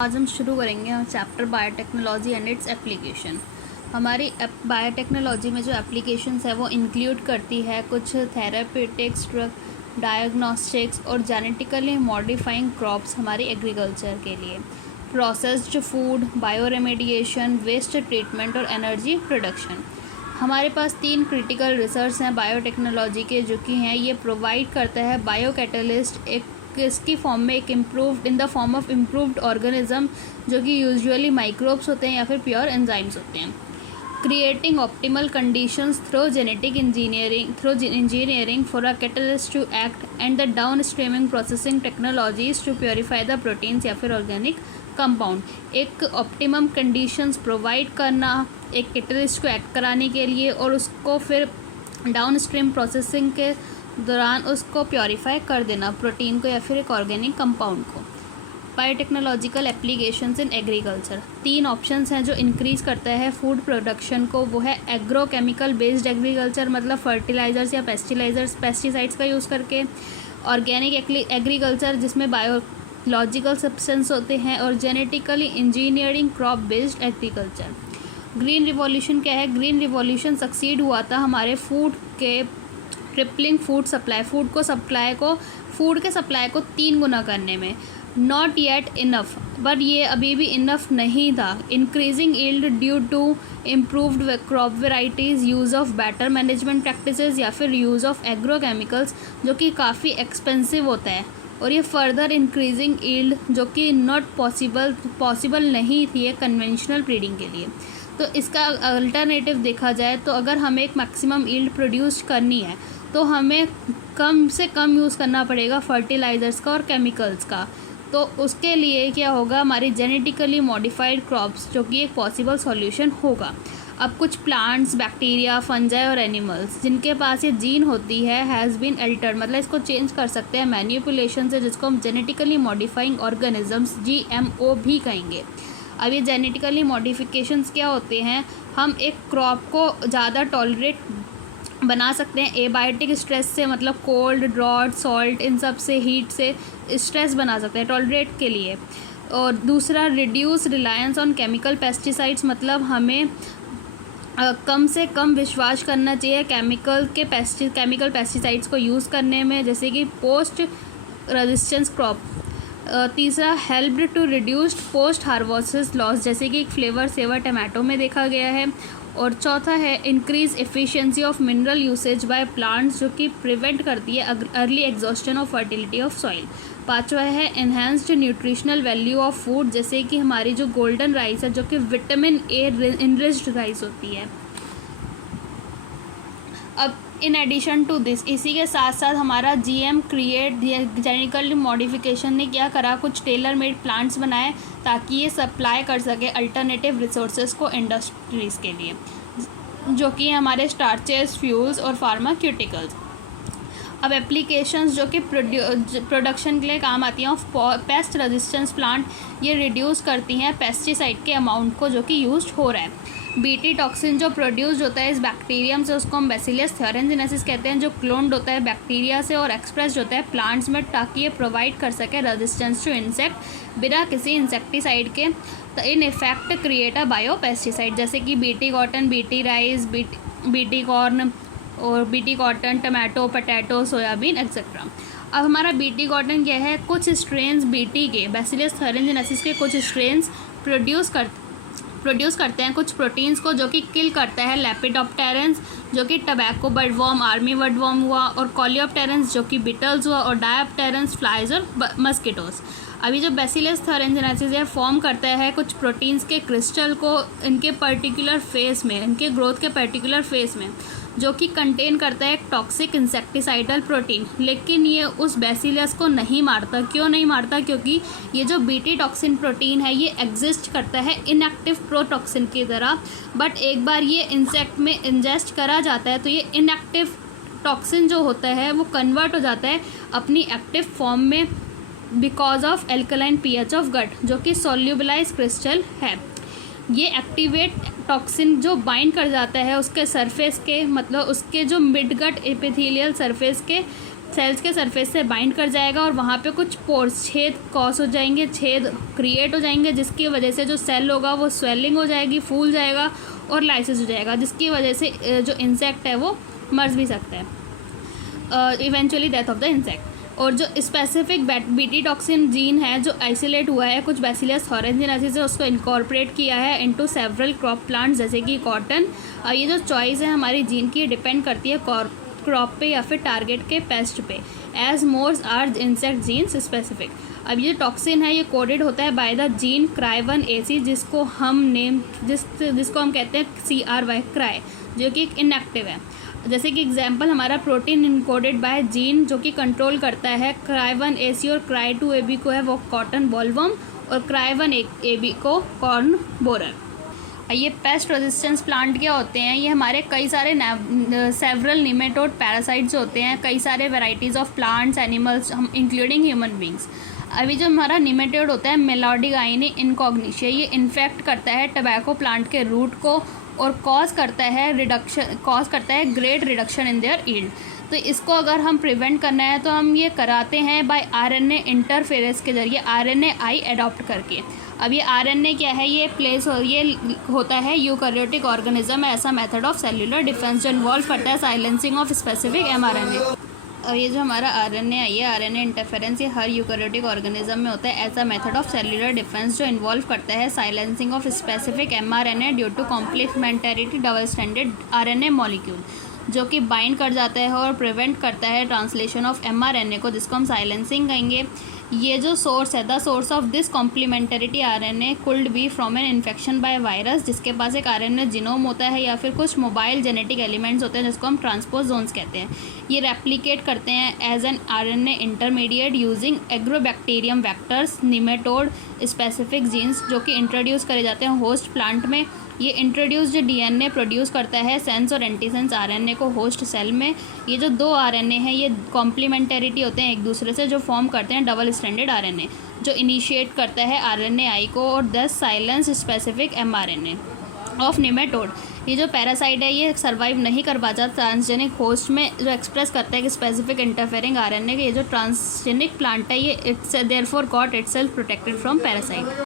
आज हम शुरू करेंगे chapter biotechnology and its application. हमारी बायोटेक्नोलॉजी में जो एप्लीकेशंस है वो इंक्लूड करती है कुछ थेरापेटिक्स, ड्रग, डायग्नोस्टिक्स और जेनेटिकली मॉडिफाइंग क्रॉप्स हमारी एग्रीकल्चर के लिए, processed food, bioremediation, waste treatment और एनर्जी प्रोडक्शन। हमारे पास 3 क्रिटिकल रिसर्च हैं बायोटेक्नोलॉजी के, जो कि हैं ये प्रोवाइड करता है बायो कैटलिस्ट एक इसकी फॉर्म में एक improved in the form of improved organism, जो कि यूजुअली माइक्रोब्स होते हैं या फिर प्योर एंजाइम्स होते हैं। Creating optimal conditions through genetic engineering for a catalyst to act and the down streaming processing technologies to purify the proteins या फिर ऑर्गेनिक कंपाउंड। एक ऑप्टिमम कंडीशंस प्रोवाइड करना एक कैटलिस्ट को एक्ट कराने के लिए और उसको फिर डाउन स्ट्रीम प्रोसेसिंग के दौरान उसको प्योरीफाई कर देना, प्रोटीन को या फिर एक ऑर्गेनिक कंपाउंड को। Biotechnological applications in agriculture, 3 options हैं जो इंक्रीज़ करता है फूड प्रोडक्शन को। वो है एग्रोकेमिकल बेस्ड एग्रीकल्चर, मतलब फर्टिलाइजर्स या पेस्टिसाइड्स का यूज़ करके। ऑर्गेनिक एग्रीकल्चर, जिसमें बायोलॉजिकल सब्सटेंस होते हैं। और genetically engineering crop based agriculture. Green revolution क्या है? ग्रीन रिवॉल्यूशन सक्सीड हुआ था हमारे फूड के ट्रिपलिंग फूड के सप्लाई को 3 गुना करने में। नॉट येट इनफ, पर ये अभी भी इनफ नहीं था। Increasing yield due to improved crop varieties, use of better management practices या फिर यूज़ ऑफ एग्रोकेमिकल्स, जो कि काफ़ी एक्सपेंसिव होता है। और ये फर्दर इंक्रीजिंग यील्ड, जो कि नॉट पॉसिबल नहीं थी एक कन्वेंशनल ब्रीडिंग के लिए। तो इसका अल्टरनेटिव देखा जाए तो अगर हमें एक मैक्सिमम यील्ड प्रोड्यूस करनी है तो हमें कम से कम यूज़ करना पड़ेगा फर्टिलाइज़र्स का और केमिकल्स का। तो उसके लिए क्या होगा, हमारी जेनेटिकली मॉडिफाइड क्रॉप्स, जो कि एक पॉसिबल सॉल्यूशन होगा। अब कुछ प्लांट्स, बैक्टीरिया, फंजाई और एनिमल्स जिनके पास ये जीन होती है हैज़ बीन अल्टर्ड, मतलब इसको चेंज कर सकते हैं मैनिपुलेशन से, जिसको हम जेनेटिकली मॉडिफाइंग ऑर्गेनिजम्स GMO भी कहेंगे। अब ये जेनेटिकली मॉडिफिकेशंस क्या होते हैं, हम एक क्रॉप को ज़्यादा टॉलरेट बना सकते हैं एबायोटिक स्ट्रेस से, मतलब कोल्ड, ड्रॉट, सॉल्ट, इन सब से, हीट से स्ट्रेस बना सकते हैं टॉलरेट के लिए। और दूसरा, reduce reliance on chemical pesticides, मतलब हमें कम से कम विश्वास करना चाहिए केमिकल पेस्टिसाइड्स को यूज़ करने में, जैसे कि पोस्ट रेजिस्टेंस क्रॉप। तीसरा, helped to reduced post harvest loss, जैसे कि फ्लेवर सेवर टमाटो में देखा गया है। और चौथा है increase efficiency of mineral usage by plants, जो कि प्रिवेंट करती है early exhaustion of fertility of soil. पांचवा है enhanced nutritional value of food, जैसे कि हमारी जो गोल्डन राइस है, जो कि विटामिन A इनरिच्ड राइस होती है। अब इन एडिशन टू दिस, इसी के साथ साथ हमारा GM क्रिएट जेनेटिकल मॉडिफिकेशन ने क्या करा, कुछ टेलर मेड प्लांट्स बनाए ताकि ये सप्लाई कर सके अल्टरनेटिव रिसोर्सेज को इंडस्ट्रीज़ के लिए, जो कि हमारे स्टार्चेस, फ्यूल्स और फार्मास्यूटिकल्स। अब एप्लीकेशंस जो कि प्रोडक्शन के लिए काम आती हैं ऑफ पेस्ट रेजिस्टेंस प्लांट, ये रिड्यूस करती हैं पेस्टिसाइड के अमाउंट को जो कि यूज हो रहा है। BT टॉक्सिन जो प्रोड्यूस होता है इस बैक्टीरियम से, उसको हम बैसिलस थ्योरेंजिनेसिस कहते हैं, जो क्लोन्ड होता है बैक्टीरिया से और एक्सप्रेस्ड होता है प्लांट्स में, ताकि ये प्रोवाइड कर सके रेजिस्टेंस टू इंसेक्ट बिना किसी इंसेक्टिसाइड के। तो in effect create a bio pesticide, जैसे कि BT cotton, BT rice, BT corn और BT cotton, tomato, potato, soybean etcetera. अब हमारा BT कॉटन क्या है, कुछ स्ट्रेन्स BT के, बैसिलस थ्योरेंजिनेसिस के कुछ स्ट्रेन्स प्रोड्यूस करते हैं कुछ प्रोटीन्स को, जो कि किल करता है लेपिडोप्टेरन्स, जो कि टबैको बर्डवॉर्म, आर्मी बर्डवॉर्म हुआ, और कॉलियोप्टेरन्स, जो कि बिटल्स हुआ, और डायोप्टेरन्स, फ्लाइज और मस्किटोस। अभी जो बैसिलस थ्योरेंजिनेसिस है फॉर्म करता है कुछ प्रोटीन्स के क्रिस्टल को इनके पर्टिकुलर फेस में, इनके ग्रोथ के पर्टिकुलर फेस में, जो कि कंटेन करता है एक टॉक्सिक इंसेक्टिसाइडल प्रोटीन। लेकिन ये उस बैसिलस को नहीं मारता। क्यों नहीं मारता? क्योंकि ये जो BT टॉक्सिन प्रोटीन है ये एग्जिस्ट करता है इनएक्टिव प्रोटॉक्सिन की तरह, बट एक बार ये इंसेक्ट में इंजेस्ट करा जाता है तो ये इनएक्टिव टॉक्सिन जो होता है वो कन्वर्ट हो जाता है अपनी एक्टिव फॉर्म में, because of alkaline pH of gut, जो कि सोल्यूबलाइज क्रिस्टल है। ये एक्टिवेट टॉक्सिन जो बाइंड कर जाता है उसके सरफेस के, मतलब उसके जो मिड गट एपिथेलियल सरफेस के सेल्स के सरफेस से बाइंड कर जाएगा और वहाँ पे कुछ पोर्स छेद कॉज हो जाएंगे, छेद क्रिएट हो जाएंगे, जिसकी वजह से जो सेल होगा वो स्वेलिंग हो जाएगी, फूल जाएगा और लाइसिस हो जाएगा, जिसकी वजह से जो इंसेक्ट है वो मर भी सकता है, eventually death of the insect. और जो स्पेसिफिक बीटी टॉक्सिन जीन है जो आइसोलेट हुआ है कुछ बैसिलस थोरेंजिनेसिस से, उसको इनकॉर्पोरेट किया है इनटू सेवरल क्रॉप प्लांट्स जैसे कि कॉटन। ये जो चॉइस है हमारी जीन की डिपेंड करती है क्रॉप पे या फिर टारगेट के पेस्ट पे, एज मोर्स आर इंसेक्ट जीन्स स्पेसिफिक। अब ये टॉक्सिन है ये कोडेड होता है बाय द जीन CRY1AC जिसको हम कहते हैं CRY क्राई, जो कि इनएक्टिव है। जैसे कि एग्जांपल हमारा प्रोटीन इनकोडेड बाय जीन जो कि कंट्रोल करता है CRY1AC और CRY2AB को है वो कॉटन बॉलवर्म और CRY1AB को कॉर्न बोरर। ये पेस्ट रेजिस्टेंस प्लांट क्या होते हैं, ये हमारे कई सारे सेवरल निमेटोड पैरासाइट्स होते हैं, कई सारे वेराइटीज़ ऑफ प्लांट्स एनिमल्स हम इंक्लूडिंग ह्यूमन बींग्स। अभी जो हमारा निमेटोड होता है मेलोडिगाइनी इनकॉग्निशिया, ये इन्फेक्ट करता है टबैको प्लांट के रूट को और कॉज करता है great reduction in their yield. तो इसको अगर हम प्रिवेंट करना है तो हम ये कराते हैं बाय RNA इंटरफेरेंस के जरिए, RNAi अडॉप्ट करके। अब ये RNA क्या है, ये होता है यूकैरियोटिक ऑर्गेनिज्म है ऐसा मेथड ऑफ सेल्यूलर डिफेंस जो इन्वॉल्व करता है साइलेंसिंग ऑफ स्पेसिफिक mRNA। और ये जो हमारा RNA है ये RNA इंटरफेरेंस ये हर यूकैरियोटिक ऑर्गेनिज्म में होता है as a method of cellular defence जो इन्वॉल्व करता है silencing of specific mRNA due to complementarity double stranded RNA molecule जो कि बाइंड कर जाता है और प्रिवेंट करता है ट्रांसलेशन ऑफ mRNA को, जिसको हम साइलेंसिंग कहेंगे। ये जो सोर्स है the source of this complementarity RNA could be from an infection by virus जिसके पास एक RNA जीनोम होता है या फिर कुछ मोबाइल जेनेटिक एलिमेंट्स होते हैं जिसको हम ट्रांसपोजोन्स कहते हैं। ये रेप्लिकेट करते हैं as an RNA intermediate using agrobacterium vectors nematode specific genes जो कि इंट्रोड्यूस करे जाते हैं होस्ट प्लांट में। ये इंट्रोड्यूस्ड DNA प्रोड्यूस करता है सेंस और एंटीसेंस RNA को होस्ट सेल में। ये जो दो RNA हैं ये कॉम्प्लीमेंटेरिटी होते हैं एक दूसरे से जो फॉर्म करते हैं डबल स्ट्रैंडेड RNA जो इनिशिएट करता है RNAi को और 10 silence specific mRNA of nematode. ये जो पैरासाइट है ये सर्वाइव नहीं कर पाता ट्रांसजेनिक होस्ट में जो एक्सप्रेस करता है कि स्पेसिफिक इंटरफेयरिंग RNA के। ये जो ट्रांसजेनिक प्लांट है ये it's therefore got itself protected from parasite.